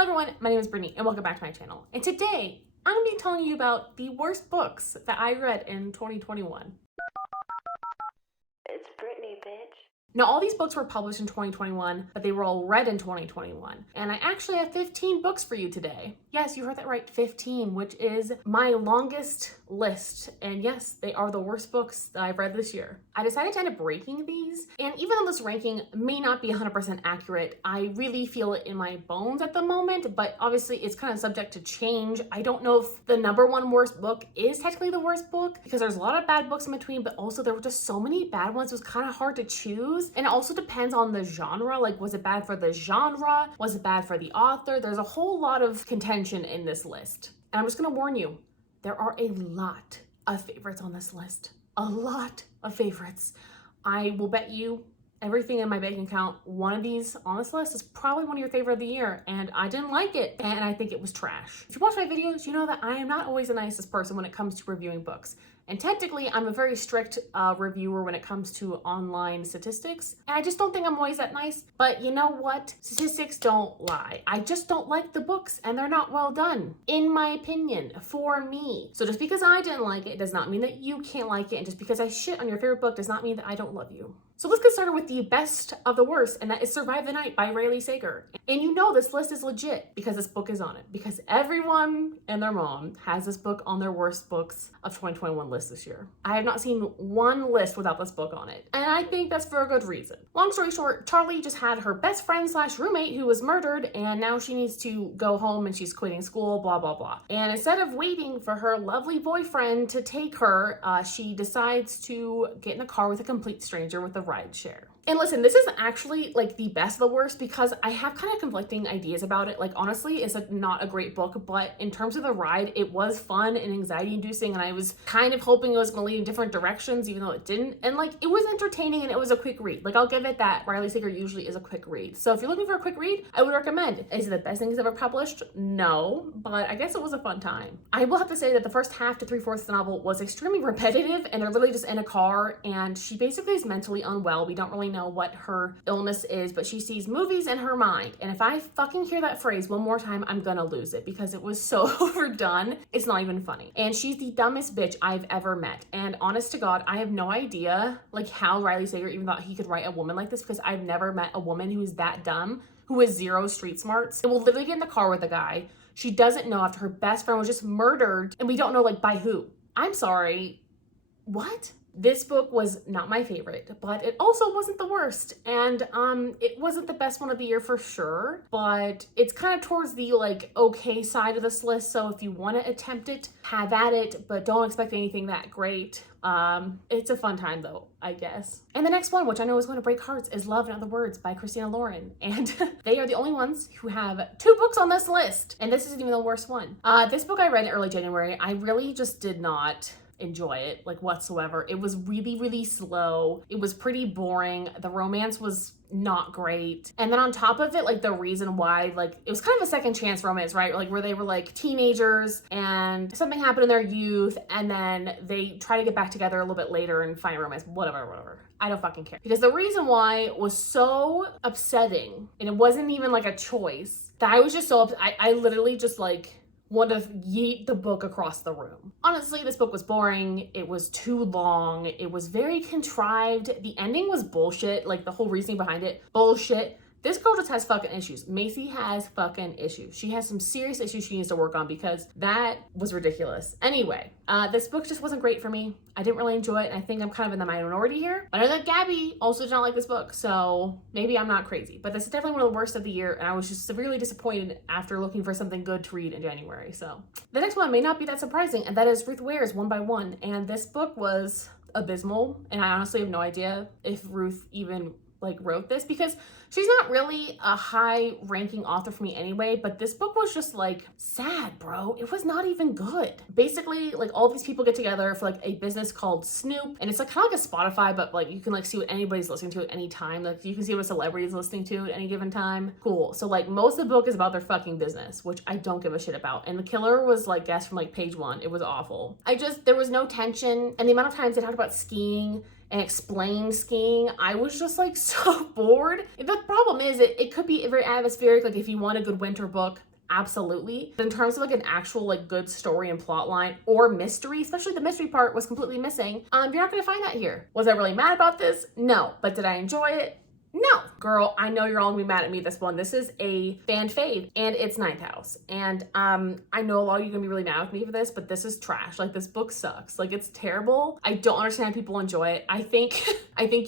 Hello everyone, my name is Brittany and welcome back to my channel. And today, I'm going to be telling you about the worst books that I read in 2021. It's Brittany, bitch. Now, all these books were published in 2021, but they were all read in 2021. And I actually have 15 books for you today. Yes, you heard that right, 15, which is my longest list. And yes, they are the worst books that I've read this year. I decided to end up ranking these. And even though this ranking may not be 100% accurate, I really feel it in my bones at the moment, but obviously it's kind of subject to change. I don't know if the number one worst book is technically the worst book because there's a lot of bad books in between, but also there were just so many bad ones. It was kind of hard to choose. And it also depends on the genre. Like, was it bad for the genre? Was it bad for the author? There's a whole lot of contention in this list. And I'm just gonna warn you, there are a lot of favorites on this list. A lot of favorites. I will bet you everything in my bank account, one of these on this list is probably one of your favorite of the year, and I didn't like it, and I think it was trash. If you watch my videos, you know that I am not always the nicest person when it comes to reviewing books. And technically, I'm a very strict reviewer when it comes to online statistics. And I just don't think I'm always that nice. But you know what? Statistics don't lie. I just don't like the books and they're not well done, in my opinion, for me. So just because I didn't like it does not mean that you can't like it. And just because I shit on your favorite book does not mean that I don't love you. So let's get started with the best of the worst, and that is Survive the Night by Riley Sager. And you know this list is legit because this book is on it. Because everyone and their mom has this book on their worst books of 2021 list this year. I have not seen one list without this book on it. And I think that's for a good reason. Long story short, Charlie just had her best friend / roommate who was murdered, and now she needs to go home and she's quitting school, blah, blah, blah. And instead of waiting for her lovely boyfriend to take her, she decides to get in a car with a complete stranger with a ride share. And listen, this is actually like the best of the worst because I have kind of conflicting ideas about it. Like, honestly, it's not a great book, but in terms of the ride, it was fun and anxiety inducing. And I was kind of hoping it was going to lead in different directions, even though it didn't. And like, it was entertaining and it was a quick read. Like, I'll give it that. Riley Sager usually is a quick read. So if you're looking for a quick read, I would recommend. Is it the best thing he's ever published? No, but I guess it was a fun time. I will have to say that the first half to 3/4 of the novel was extremely repetitive, and they're literally just in a car and she basically is mentally unwell. We don't really know what her illness is, but she sees movies in her mind. And if I fucking hear that phrase one more time, I'm gonna lose it because it was so overdone. It's not even funny. And she's the dumbest bitch I've ever met. And honest to God, I have no idea like how Riley Sager even thought he could write a woman like this, because I've never met a woman who's that dumb, who has zero street smarts. And will literally get in the car with a guy she doesn't know after her best friend was just murdered, and we don't know like by who. I'm sorry, what? This book was not my favorite, but it also wasn't the worst. And it wasn't the best one of the year for sure, but it's kind of towards the like okay side of this list. So if you want to attempt it, have at it, but don't expect anything that great. It's a fun time though, I guess. And the next one, which I know is going to break hearts, is Love in Other Words by Christina Lauren. And they are the only ones who have 2 books on this list. And this isn't even the worst one. This book I read in early January. I really just did not enjoy it like whatsoever. It was really, really slow. It was pretty boring. The romance was not great. And then on top of it, like the reason why, like it was kind of a second chance romance, right? Like where they were like teenagers and something happened in their youth and then they try to get back together a little bit later and find a romance, whatever. I don't fucking care. Because the reason why was so upsetting, and it wasn't even like a choice, that I was just so I literally just like want to yeet the book across the room. Honestly, this book was boring. It was too long. It was very contrived. The ending was bullshit. Like the whole reasoning behind it, bullshit. This girl just has fucking issues. Macy has fucking issues. She has some serious issues she needs to work on because that was ridiculous. Anyway, this book just wasn't great for me. I didn't really enjoy it, and I think I'm kind of in the minority here. I know that Gabby also did not like this book, so maybe I'm not crazy. But this is definitely one of the worst of the year, and I was just severely disappointed after looking for something good to read in January. So the next one may not be that surprising, and that is Ruth Ware's One by One. And this book was abysmal, and I honestly have no idea if Ruth even like wrote this because she's not really a high ranking author for me anyway, but this book was just like sad, bro. It was not even good. Basically, like all these people get together for like a business called Snoop, and it's like kind of like a Spotify, but like you can like see what anybody's listening to at any time. Like you can see what a celebrity is listening to at any given time. Cool. So like most of the book is about their fucking business, which I don't give a shit about. And the killer was like guessed from like page 1. It was awful. There was no tension, and the amount of times they talked about skiing and explain skiing, I was just like so bored. The problem is it could be very atmospheric, like if you want a good winter book, absolutely. But in terms of like an actual like good story and plot line or mystery, especially the mystery part was completely missing. You're not gonna find that here. Was I really mad about this? No. But did I enjoy it? No. Girl, I know you're all gonna be mad at me this one. This is a fan fave and it's Ninth House. And I know a lot of you are gonna be really mad with me for this, but this is trash. Like this book sucks. Like it's terrible. I don't understand how people enjoy it. I think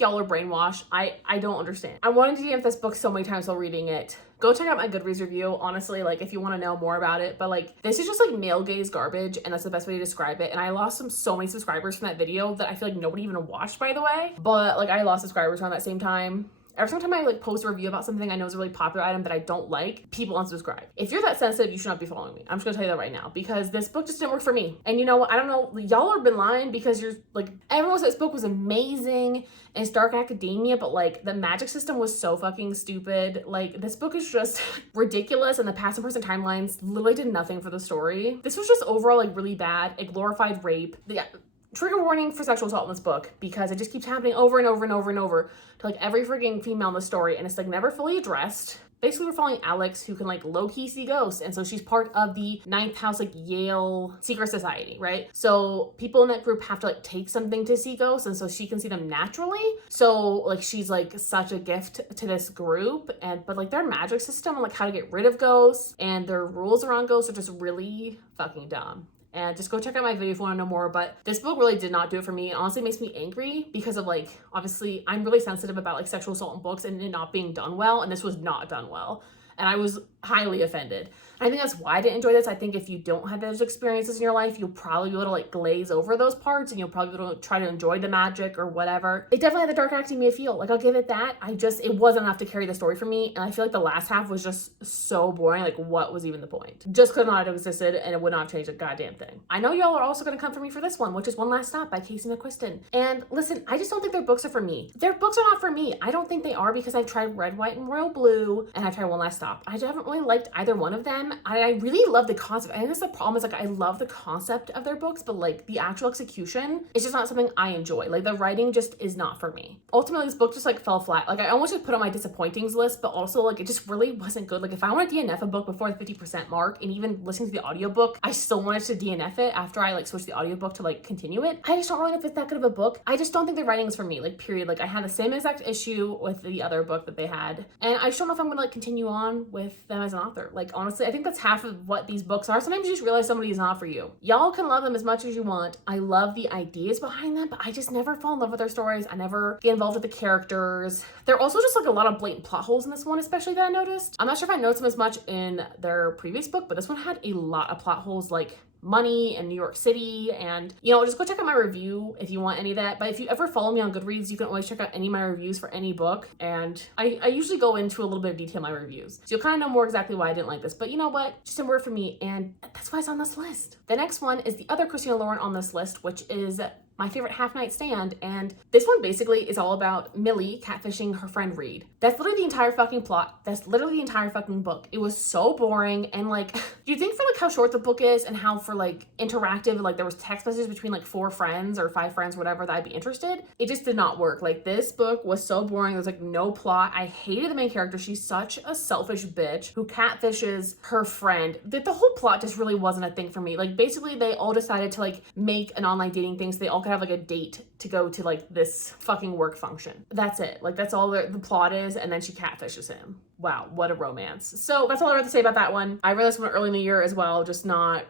y'all are brainwashed. I don't understand. I wanted to DNF this book so many times while reading it. Go check out my Goodreads review, honestly, like if you want to know more about it. But like this is just like male gaze garbage, and that's the best way to describe it. And I lost so many subscribers from that video that I feel like nobody even watched, by the way. But like I lost subscribers around that same time. Every single time I like post a review about something I know is a really popular item that I don't like, people unsubscribe. If you're that sensitive, you should not be following me. I'm just gonna tell you that right now, because this book just didn't work for me. And you know what? I don't know, y'all have been lying, because you're like, everyone said this book was amazing and it's dark academia, but like the magic system was so fucking stupid. Like this book is just ridiculous, and the past and present timelines literally did nothing for the story. This was just overall like really bad. It glorified rape. Trigger warning for sexual assault in this book, because it just keeps happening over and over and over and over to like every freaking female in the story, and it's like never fully addressed. Basically, we're following Alex, who can like low-key see ghosts, and so she's part of the Ninth House like Yale secret society, right? So people in that group have to like take something to see ghosts, and so she can see them naturally. So like she's like such a gift to this group, but like their magic system and like how to get rid of ghosts and their rules around ghosts are just really fucking dumb. And just go check out my video if you want to know more. But this book really did not do it for me. It honestly makes me angry because of like, obviously I'm really sensitive about like sexual assault in books and it not being done well. And this was not done well. And I was highly offended. I think that's why I didn't enjoy this. I think if you don't have those experiences in your life, you'll probably be able to like glaze over those parts, and you'll probably be able to try to enjoy the magic or whatever. It definitely had the dark academia feel. Like I'll give it that. It wasn't enough to carry the story for me. And I feel like the last half was just so boring. Like what was even the point? Just could not have existed, and it would not have changed a goddamn thing. I know y'all are also going to come for me for this one, which is One Last Stop by Casey McQuiston. And listen, I just don't think their books are for me. Their books are not for me. I don't think they are, because I've tried Red, White, and Royal Blue, and I've tried One Last Stop. I haven't really liked either one of them. I really love the concept. I think that's the problem, is like I love the concept of their books, but like the actual execution is just not something I enjoy. Like the writing just is not for me. Ultimately, this book just like fell flat. Like I almost just put on my disappointings list, but also like it just really wasn't good. Like if I want to DNF a book before the 50% mark, and even listening to the audiobook, I still wanted to DNF it after I like switched the audiobook to like continue it. I just don't really know if it's that good of a book. I just don't think the writing is for me, like period. Like I had the same exact issue with the other book that they had, and I just don't know if I'm gonna like continue on with them as an author. Like honestly, I think that's half of what these books are. Sometimes you just realize somebody is not for you. Y'all can love them as much as you want. I love the ideas behind them, but I just never fall in love with their stories. I never get involved with the characters. There are also just like a lot of blatant plot holes in this one, especially that I noticed. I'm not sure if I noticed them as much in their previous book, but this one had a lot of plot holes, like money and New York City. And you know, just go check out my review if you want any of that. But if you ever follow me on Goodreads, you can always check out any of my reviews for any book, and I usually go into a little bit of detail in my reviews, so you'll kind of know more exactly why I didn't like this. But you know what, just a word for me, and that's why it's on this list. The next one is the other Christina Lauren on this list, which is my favorite half night stand. And this one basically is all about Millie catfishing her friend Reed. That's literally the entire fucking plot. That's literally the entire fucking book. It was so boring. And like, do you think for like how short the book is and how for like interactive, like there was text messages between like 4 friends or 5 friends, whatever, that I'd be interested, it just did not work. Like this book was so boring. There's like no plot. I hated the main character. She's such a selfish bitch who catfishes her friend. The whole plot just really wasn't a thing for me. Like basically they all decided to like make an online dating thing so they all could have like a date to go to like this fucking work function. That's it. Like that's all the plot is, and then she catfishes him. Wow, what a romance. So that's all I have to say about that one. I read this one early in the year as well, just not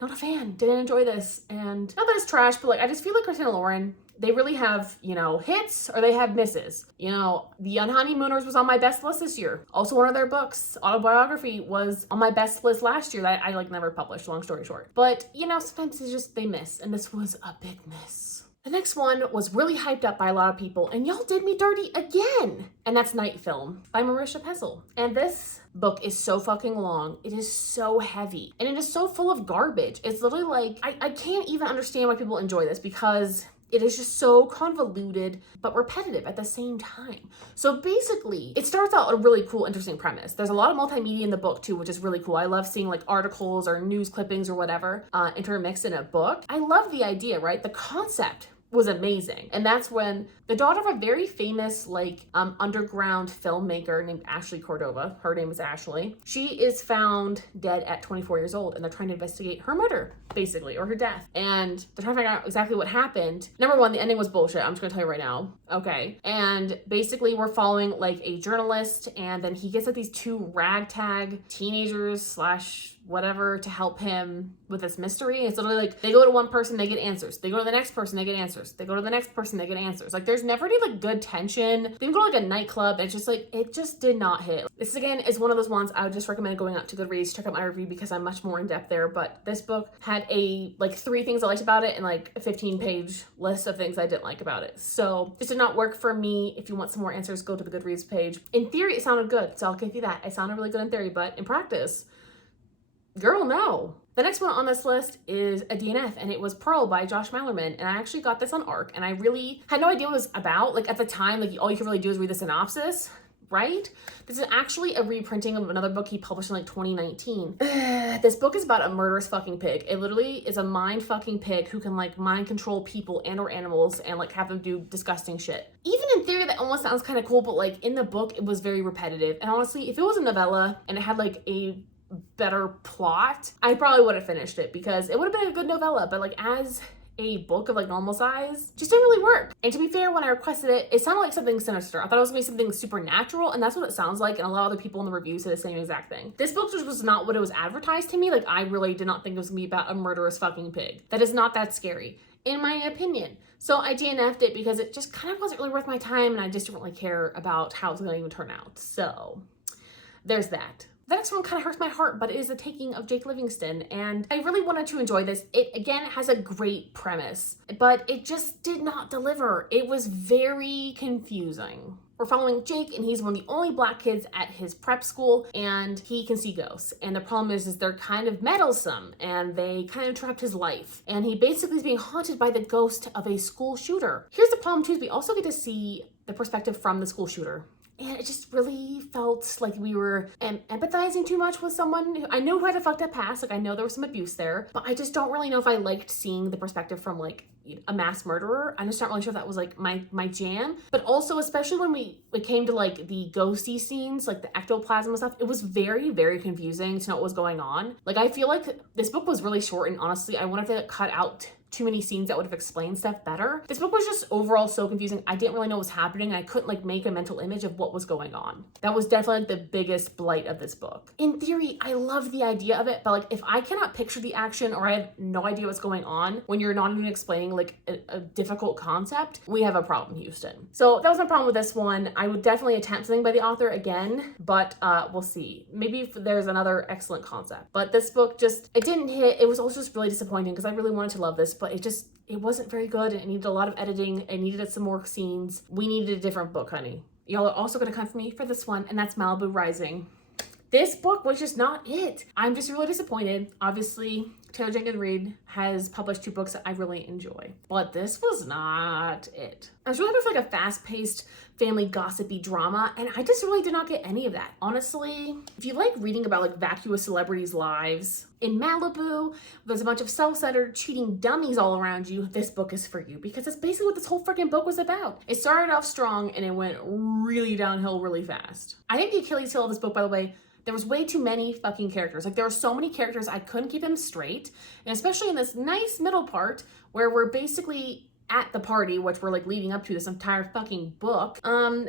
a fan. Didn't enjoy this. And not that it's trash, but like I just feel like Christina Lauren, they really have, you know, hits or they have misses. You know, The Unhoneymooners was on my best list this year. Also one of their books, Autobiography, was on my best list last year that I like never published, long story short. But, you know, sometimes it's just they miss, and this was a big miss. The next one was really hyped up by a lot of people, and y'all did me dirty again. And that's Night Film by Marisha Pessl. And this book is so fucking long. It is so heavy, and it is so full of garbage. It's literally like, I can't even understand why people enjoy this, because it is just so convoluted but repetitive at the same time. So basically, it starts out a really cool, interesting premise. There's a lot of multimedia in the book too, which is really cool. I love seeing like articles or news clippings or whatever intermixed in a book. I love the idea, right? The concept was amazing. And that's when the daughter of a very famous like underground filmmaker named Ashley Cordova, her name is Ashley, she is found dead at 24 years old, and they're trying to investigate her murder basically, or her death, and they're trying to figure out exactly what happened. Number one, the ending was bullshit. I'm just gonna tell you right now. Okay. And basically we're following like a journalist, and then he gets like these two ragtag teenagers slash whatever to help him with this mystery. It's literally like they go to one person, they get answers. They go to the next person, they get answers. They go to the next person, they get answers. Like there's never any like good tension. They even go to like a nightclub, and it's just like, it just did not hit. This again is one of those ones I would just recommend going out to Goodreads, check out my review because I'm much more in depth there. But this book had a like 3 things I liked about it and like a 15-page list of things I didn't like about it. So this did not work for me. If you want some more answers, go to the Goodreads page. In theory, it sounded good, so I'll give you that. It sounded really good in theory, but in practice, girl, no. The next one on this list is a DNF, and it was Pearl by Josh Malerman. And I actually got this on ARC, and I really had no idea what it was about. Like at the time, like all you could really do is read the synopsis, right? This is actually a reprinting of another book he published in like 2019. This book is about a murderous fucking pig. It literally is a mind fucking pig who can like mind control people and or animals and like have them do disgusting shit. Even in theory, that almost sounds kind of cool, but like in the book, it was very repetitive. And honestly, if it was a novella and it had like a better plot, I probably would have finished it because it would have been a good novella, but like as a book of like normal size, just didn't really work. And to be fair, when I requested it, it sounded like something sinister. I thought it was gonna be something supernatural, and that's what it sounds like, and a lot of other people in the reviews said the same exact thing. This book just was not what it was advertised to me. Like I really did not think it was gonna be about a murderous fucking pig. That is not that scary, in my opinion. So I DNF'd it because it just kind of wasn't really worth my time, and I just didn't really care about how it was gonna even turn out. So there's that. The next one kind of hurts my heart, but it is The Taking of Jake Livingston, and I really wanted to enjoy this. It, again, has a great premise, but it just did not deliver. It was very confusing. We're following Jake, and he's one of the only black kids at his prep school, and he can see ghosts. And the problem is they're kind of meddlesome, and they kind of interrupt his life. And he basically is being haunted by the ghost of a school shooter. Here's the problem, too, is we also get to see the perspective from the school shooter. And it just really felt like we were empathizing too much with someone who I know who had a fucked up past. Like I know there was some abuse there, but I just don't really know if I liked seeing the perspective from like a mass murderer. I'm just not really sure if that was like my jam. But also, especially when it came to like the ghosty scenes, like the ectoplasm and stuff, it was very, very confusing to know what was going on. Like I feel like this book was really short, and honestly, I wanted to cut out too many scenes that would have explained stuff better. This book was just overall so confusing. I didn't really know what was happening, and I couldn't like make a mental image of what was going on. That was definitely like, the biggest blight of this book. In theory, I love the idea of it, but like if I cannot picture the action or I have no idea what's going on when you're not even explaining like a difficult concept, we have a problem, Houston. So that was my problem with this one. I would definitely attempt something by the author again, but we'll see. Maybe if there's another excellent concept. But this book just, it didn't hit. It was also just really disappointing because I really wanted to love this, but it wasn't very good, and it needed a lot of editing. It needed some more scenes. We needed a different book, honey. Y'all are also gonna come for me for this one, and that's Malibu Rising. This book was just not it. I'm just really disappointed. Obviously, Taylor Jenkins Reid has published 2 books that I really enjoy, but this was not it. I was really looking for like a fast-paced family gossipy drama, and I just really did not get any of that. Honestly, if you like reading about like vacuous celebrities' lives in Malibu, there's a bunch of self-centered cheating dummies all around you, this book is for you, because it's basically what this whole freaking book was about. It started off strong and it went really downhill really fast. I think the Achilles heel of this book, by the way, there was way too many fucking characters. Like there were so many characters, I couldn't keep them straight. And especially in this nice middle part where we're basically at the party, which we're like leading up to this entire fucking book,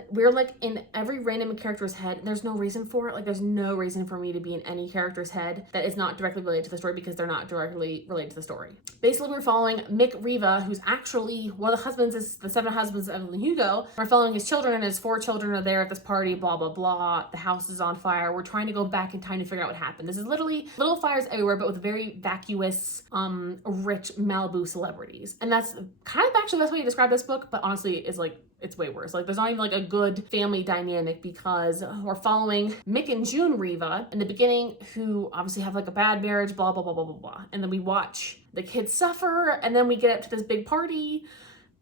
we're like in every random character's head. There's no reason for it. Like there's no reason for me to be in any character's head that is not directly related to the story, because they're not directly related to the story. Basically, we're following Mick Riva, who's actually one of the husbands, is the 7 husbands of Evelyn Hugo. We're following his children, and his 4 children are there at this party, blah, blah, blah. The house is on fire. We're trying to go back in time to figure out what happened. This is literally little fires everywhere, but with very vacuous, rich Malibu celebrities. And that's kind of actually the best way to describe this book, but honestly, it's way worse. Like there's not even like a good family dynamic, because we're following Mick and June Riva in the beginning, who obviously have like a bad marriage, blah, blah, blah, blah, blah, blah. And then we watch the kids suffer, and then we get up to this big party,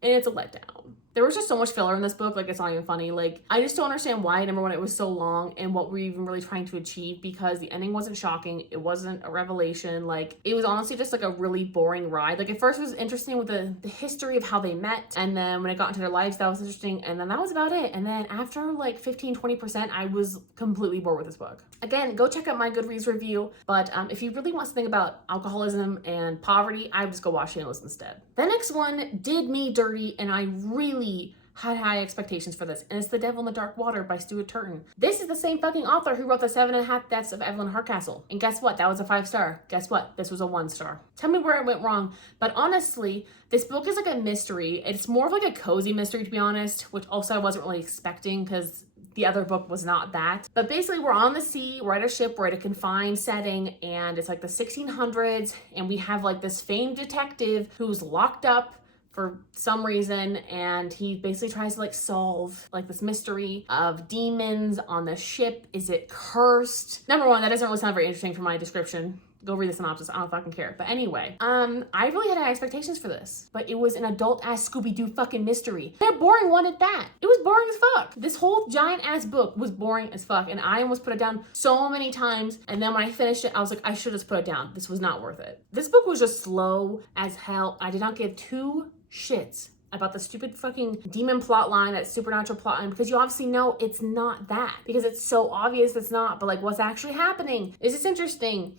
and it's a letdown. There was just so much filler in this book, like it's not even funny. Like, I just don't understand why, number one, it was so long and what we're even really trying to achieve, because the ending wasn't shocking. It wasn't a revelation. Like, it was honestly just like a really boring ride. Like, at first it was interesting with the history of how they met, and then when it got into their lives, that was interesting, and then that was about it. And then after like 15-20%, I was completely bored with this book. Again, go check out my Goodreads review, but if you really want something about alcoholism and poverty, I would just go watch Shameless instead. The next one did me dirty, and I really had high expectations for this, and it's The Devil in the Dark Water by Stuart Turton. This is the same fucking author who wrote The 7.5 Deaths of Evelyn Hardcastle. And guess what? That was a 5-star. Guess what? This was a 1-star. Tell me where it went wrong. But honestly, this book is like a mystery. It's more of like a cozy mystery, to be honest, which also I wasn't really expecting because the other book was not that. But basically, we're on the sea, we're at a ship, we're at a confined setting, and it's like the 1600s, and we have like this famed detective who's locked up for some reason, and he basically tries to like solve like this mystery of demons on the ship. Is it cursed? Number one, that doesn't really sound very interesting for my description. Go read the synopsis, I don't fucking care. But anyway, I really had high expectations for this, but it was an adult-ass Scooby-Doo fucking mystery. And a boring one at that. It was boring as fuck. This whole giant-ass book was boring as fuck, and I almost put it down so many times, and then when I finished it, I was like, I should have just put it down. This was not worth it. This book was just slow as hell. I did not give two shits about the stupid fucking demon plot line, that supernatural plot line, because you obviously know it's not that, because it's so obvious it's not. But like, what's actually happening? Is this interesting?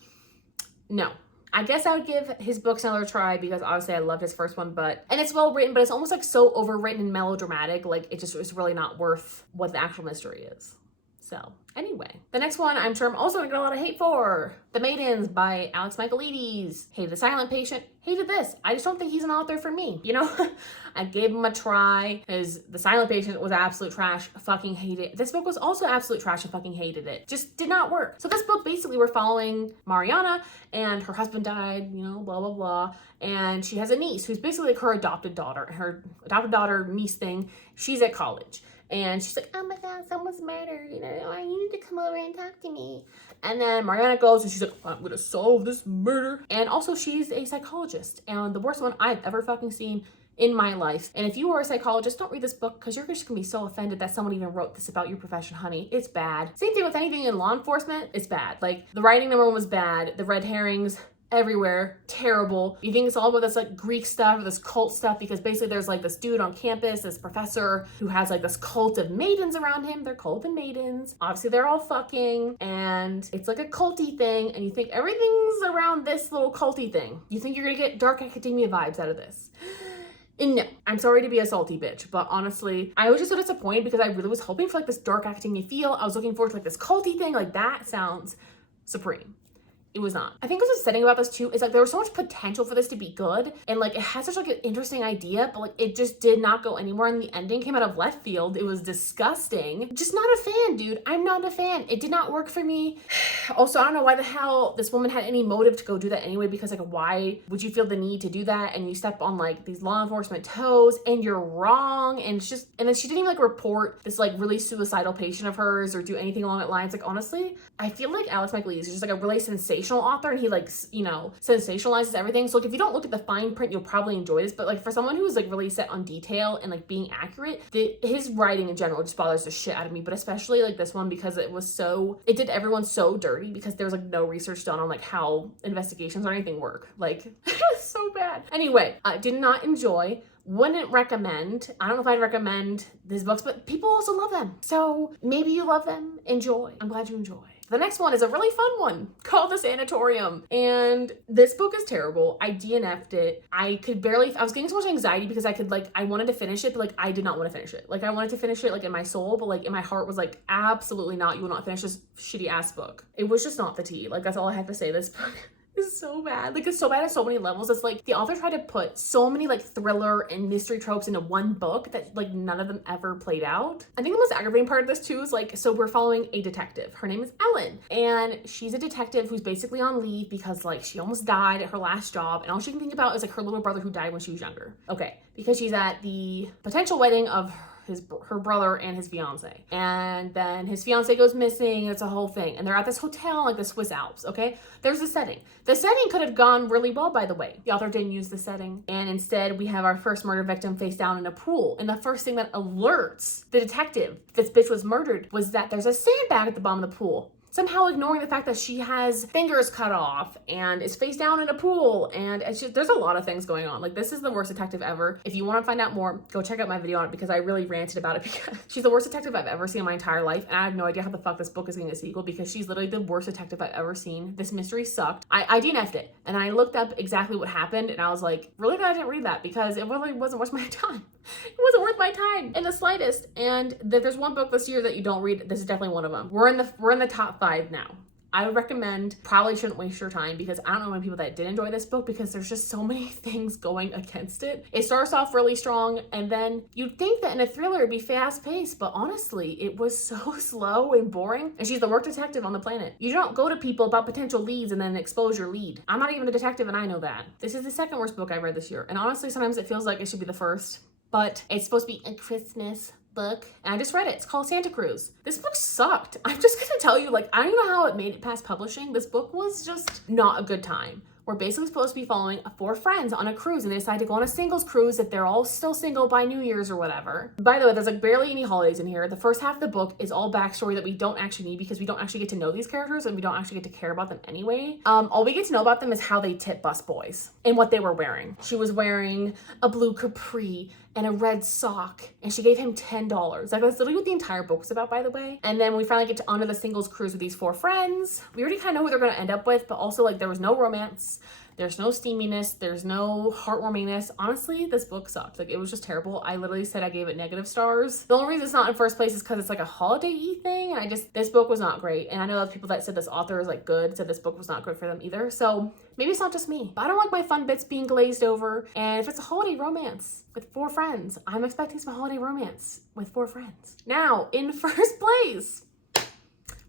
No. I guess I would give his books another try, because obviously I loved his first one, and it's well written, but it's almost like so overwritten and melodramatic. Like, it just is really not worth what the actual mystery is. So anyway, the next one I'm sure I'm also gonna get a lot of hate for. The Maidens by Alex Michaelides. Hated The Silent Patient. Hated this. I just don't think he's an author for me, you know? I gave him a try, because The Silent Patient was absolute trash. Fucking hated it. This book was also absolute trash and fucking hated it. Just did not work. So this book, basically, we're following Mariana, and her husband died, you know, blah, blah, blah. And she has a niece who's basically like her adopted daughter. Her adopted daughter niece thing, she's at college. And she's like, oh my God, someone's murdered, you know, I need you to come over and talk to me. And then Mariana goes and she's like, I'm gonna solve this murder. And also she's a psychologist, and the worst one I've ever fucking seen in my life. And if you are a psychologist, don't read this book, because you're just gonna be so offended that someone even wrote this about your profession, honey. It's bad. Same thing with anything in law enforcement, it's bad. Like, the writing, number one, was bad. The red herrings, everywhere, terrible. You think it's all about this like Greek stuff, this cult stuff, because basically there's like this dude on campus, this professor who has like this cult of maidens around him. They're cult of maidens. Obviously they're all fucking, and it's like a culty thing, and you think everything's around this little culty thing. You think you're gonna get dark academia vibes out of this. And no, I'm sorry to be a salty bitch, but honestly, I was just so disappointed, because I really was hoping for like this dark academia feel. I was looking forward to like this culty thing. Like, that sounds supreme. It was not. I think what's upsetting about this too is like there was so much potential for this to be good, and like it had such like an interesting idea, but like it just did not go anywhere, and the ending came out of left field. It was disgusting. Just not a fan, dude. I'm not a fan. It did not work for me. Also, I don't know why the hell this woman had any motive to go do that anyway, because like, why would you feel the need to do that? And you step on like these law enforcement toes, and you're wrong. And it's just, and then she didn't even like report this like really suicidal patient of hers or do anything along that lines. Like, honestly, I feel like Alex Michaelides is just like a really sensational author, and he like, you know, sensationalizes everything. So like, if you don't look at the fine print, you'll probably enjoy this. But like, for someone who's like really set on detail and like being accurate, his writing in general just bothers the shit out of me. But especially like this one, because it did everyone so dirty, because there was like no research done on like how investigations or anything work. Like, it was so bad. Anyway, I did not enjoy. Wouldn't recommend. I don't know if I'd recommend these books, but people also love them. So maybe you love them. Enjoy. I'm glad you enjoy. The next one is a really fun one called The Sanatorium. And this book is terrible. I DNF'd it. I was getting so much anxiety because I wanted to finish it, but like, I did not want to finish it. Like, I wanted to finish it like in my soul, but like in my heart was like, absolutely not. You will not finish this shitty ass book. It was just not the tea. Like, that's all I have to say. This book is so bad. Like, it's so bad at so many levels. It's like the author tried to put so many like thriller and mystery tropes into one book that like none of them ever played out. I think the most aggravating part of this too is like, so we're following a detective. Her name is Ellen, and she's a detective who's basically on leave because like she almost died at her last job, and all she can think about is like her little brother who died when she was younger. Okay, because she's at the potential wedding of her brother and his fiance. And then his fiance goes missing. It's a whole thing. And they're at this hotel, like the Swiss Alps, okay? There's the setting. The setting could have gone really well, by the way. The author didn't use the setting. And instead, we have our first murder victim face down in a pool. And the first thing that alerts the detective this bitch was murdered was that there's a sandbag at the bottom of the pool. Somehow ignoring the fact that she has fingers cut off and is face down in a pool. And it's just, there's a lot of things going on. Like, this is the worst detective ever. If you want to find out more, go check out my video on it because I really ranted about it because she's the worst detective I've ever seen in my entire life. And I have no idea how the fuck this book is getting a sequel because she's literally the worst detective I've ever seen. This mystery sucked. I DNF'd it and I looked up exactly what happened and I was like, really glad I didn't read that because it really wasn't worth my time. It wasn't worth my time in the slightest. And there's one book this year that you don't read. This is definitely one of them. We're in the top 5 now. I would recommend, probably shouldn't waste your time because I don't know many people that did enjoy this book because there's just so many things going against it. It starts off really strong and then you'd think that in a thriller it'd be fast paced, but honestly, it was so slow and boring. And she's the worst detective on the planet. You don't go to people about potential leads and then expose your lead. I'm not even a detective and I know that. This is the second worst book I read this year. And honestly, sometimes it feels like it should be the first, but it's supposed to be a Christmas book and I just read it. It's called Santa Cruz. This book sucked. I'm just gonna tell you, like, I don't know how it made it past publishing. This book was just not a good time. We're basically supposed to be following 4 friends on a cruise and they decide to go on a singles cruise if they're all still single by New Year's or whatever. By the way, there's like barely any holidays in here. The first half of the book is all backstory that we don't actually need because we don't actually get to know these characters and we don't actually get to care about them anyway. All we get to know about them is how they tip bus boys and what they were wearing. She was wearing a blue capri and a red sock and she gave him $10. Like, that's literally what the entire book was about, by the way. And then we finally get to onto the singles cruise with these 4 friends. We already kind of know who they're going to end up with, but also, like, there was no romance. There's no steaminess. There's no heartwarmingness. Honestly, this book sucked. Like, it was just terrible. I literally said I gave it negative stars. The only reason it's not in first place is because it's like a holiday-y thing. And this book was not great. And I know that people that said this author is like good said this book was not good for them either. So maybe it's not just me. But I don't like my fun bits being glazed over. And if it's a holiday romance with 4 friends, I'm expecting some holiday romance with 4 friends. Now, in first place,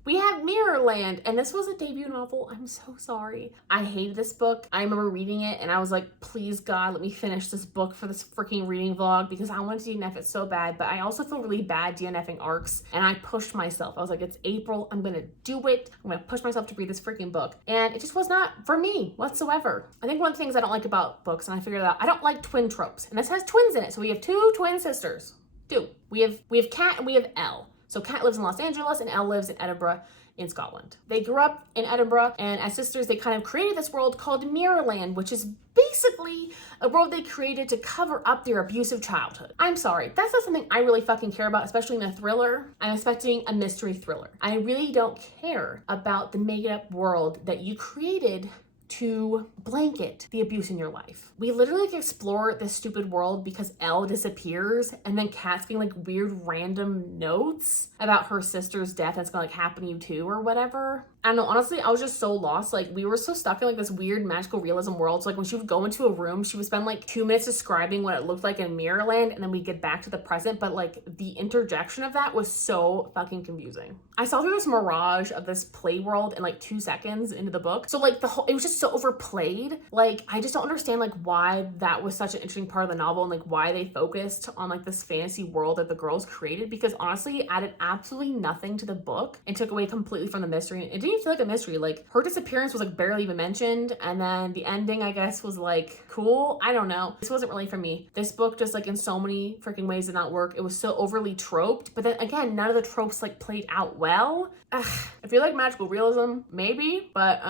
we have Mirrorland, and this was a debut novel. I'm so sorry. I hated this book. I remember reading it, and I was like, please, God, let me finish this book for this freaking reading vlog because I wanted to DNF it so bad, but I also feel really bad DNFing arcs, and I pushed myself. I was like, it's April. I'm going to do it. I'm going to push myself to read this freaking book, and it just was not for me whatsoever. I think one of the things I don't like about books, and I figured it out, I don't like twin tropes, and this has twins in it, so we have 2 twin sisters. 2. We have Kat and we have Elle. So Kat lives in Los Angeles and Elle lives in Edinburgh in Scotland. They grew up in Edinburgh and as sisters, they kind of created this world called Mirrorland, which is basically a world they created to cover up their abusive childhood. I'm sorry, that's not something I really fucking care about, especially in a thriller. I'm expecting a mystery thriller. I really don't care about the made up world that you created to blanket the abuse in your life. We literally explore this stupid world because Elle disappears and then Kat's getting like weird random notes about her sister's death that's gonna like happen to you too or whatever. I don't know, honestly, I was just so lost. Like, we were so stuck in like this weird magical realism world. So like when she would go into a room, she would spend like 2 minutes describing what it looked like in Mirrorland and then we get back to the present. But like the interjection of that was so fucking confusing. I saw through this mirage of this play world in like 2 seconds into the book. So like it was just so overplayed. Like, I just don't understand like why that was such an interesting part of the novel and like why they focused on like this fantasy world that the girls created, because honestly, it added absolutely nothing to the book and took away completely from the mystery. It didn't even feel like a mystery. Like, her disappearance was like barely even mentioned, and then the ending, I guess, was like cool. I don't know. This wasn't really for me. This book just like in so many freaking ways did not work. It was so overly troped, but then again, none of the tropes like played out well. If you like magical realism, maybe, but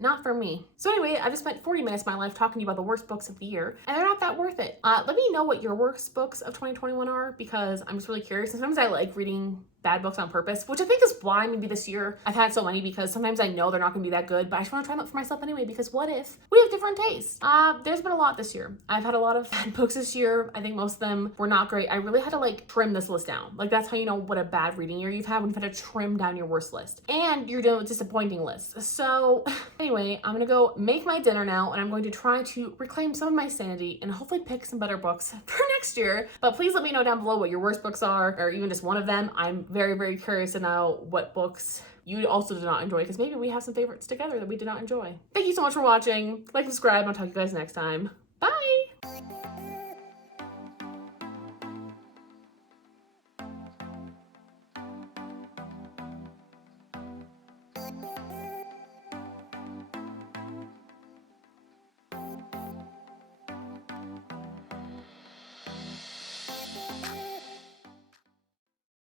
not for me. So anyway, I just spent 40 minutes of my life talking to you about the worst books of the year, and they're not that worth it. Let me know what your worst books of 2021 are, because I'm just really curious. Sometimes I like reading bad books on purpose, which I think is why maybe this year I've had so many, because sometimes I know they're not gonna be that good, but I just want to try them out for myself anyway, because what if we have different tastes? There's been a lot this year. I've had a lot of bad books this year. I think most of them were not great. I really had to like trim this list down. Like, that's how you know what a bad reading year you've had, when you've had to trim down your worst list and you're dealing with disappointing lists. So anyway, I'm gonna go make my dinner now, and I'm going to try to reclaim some of my sanity and hopefully pick some better books for next year. But please let me know down below what your worst books are, or even just one of them. I'm very, very curious to know what books you also did not enjoy, because maybe we have some favorites together that we did not enjoy. Thank you so much for watching. Like, subscribe, and I'll talk to you guys next time. Bye!